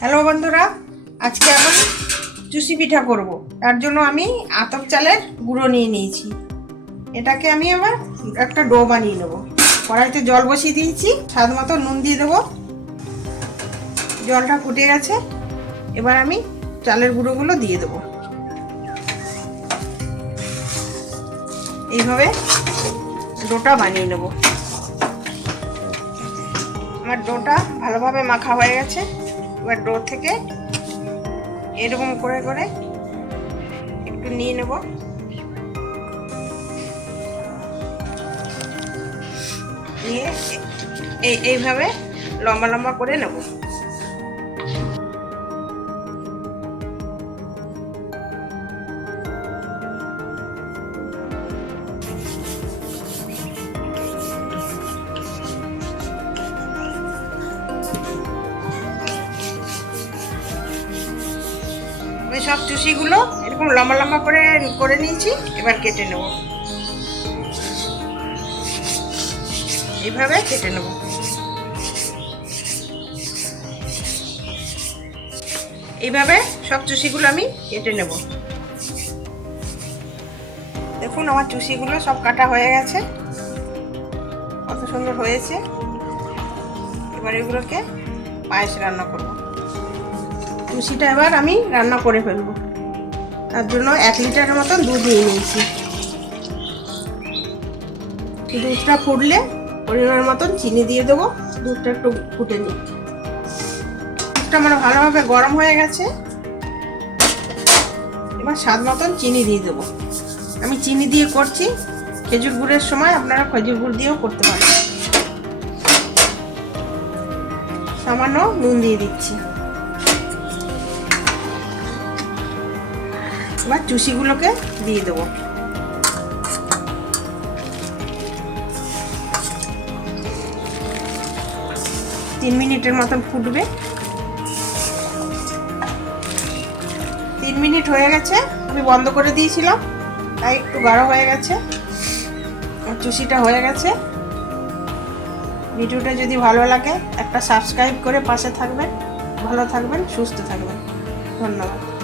Hello বন্ধুরা, আজকে আমি চুষি পিঠা করব। তার জন্য আমি আতপ চালের গুঁড়ো নিয়ে নিয়েছি। এটাকে আমি আবার একটা ডো বানিয়ে নেব। কড়াইতে জল বসিয়ে দিয়েছি, স্বাদ মতো নুন দিয়ে দেবো। জলটা ফুটে গেছে, এবার আমি চালের গুঁড়োগুলো দিয়ে দেবো। এইভাবে ডোটা বানিয়ে নেব। আমার ডোটা ভালোভাবে মাখা হয়ে গেছে। এবার ডো থেকে এরকম করে করে একটু নিয়ে নেব। নিয়ে এই এইভাবে লম্বা লম্বা করে নেব। আমি সব চুষিগুলো এরকম লম্বা লম্বা করে করে নিয়েছি, এবার কেটে নেব। এইভাবে কেটে নেব। এইভাবে সব চুষিগুলো আমি কেটে নেব। দেখুন, আমার চুষিগুলো সব কাটা হয়ে গেছে। কত সুন্দর হয়েছে। এবার এগুলোকে পায়েস রান্না করব। লুচিটা এবার আমি রান্না করে ফেলব। তার জন্য এক লিটারের মতন দুধ নিয়ে নিয়েছি। দুধটা ফুটলে পরিমাণ মতন চিনি দিয়ে দেবো। দুধটা একটু ফুটে নিই দুধটা আমার ভালোভাবে গরম হয়ে গেছে। এবার স্বাদ মতন চিনি দিয়ে দেবো। আমি চিনি দিয়ে করছি। খেজুর গুড়ের সময় আপনারা খেজুর গুড় দিয়েও করতে পারেন। সামান্য নুন দিয়ে দিচ্ছি। এবার চুষিগুলোকে দিয়ে দেবো। তিন মিনিটের মতন ফুটবে। তিন মিনিট হয়ে গেছে, আমি বন্ধ করে দিয়েছিলাম, তাই একটু গাঢ় হয়ে গেছে। চুষিটা হয়ে গেছে। ভিডিওটা যদি ভালো লাগে, একটা সাবস্ক্রাইব করে পাশে থাকবেন, ভালো থাকবেন, সুস্থ থাকবেন। ধন্যবাদ।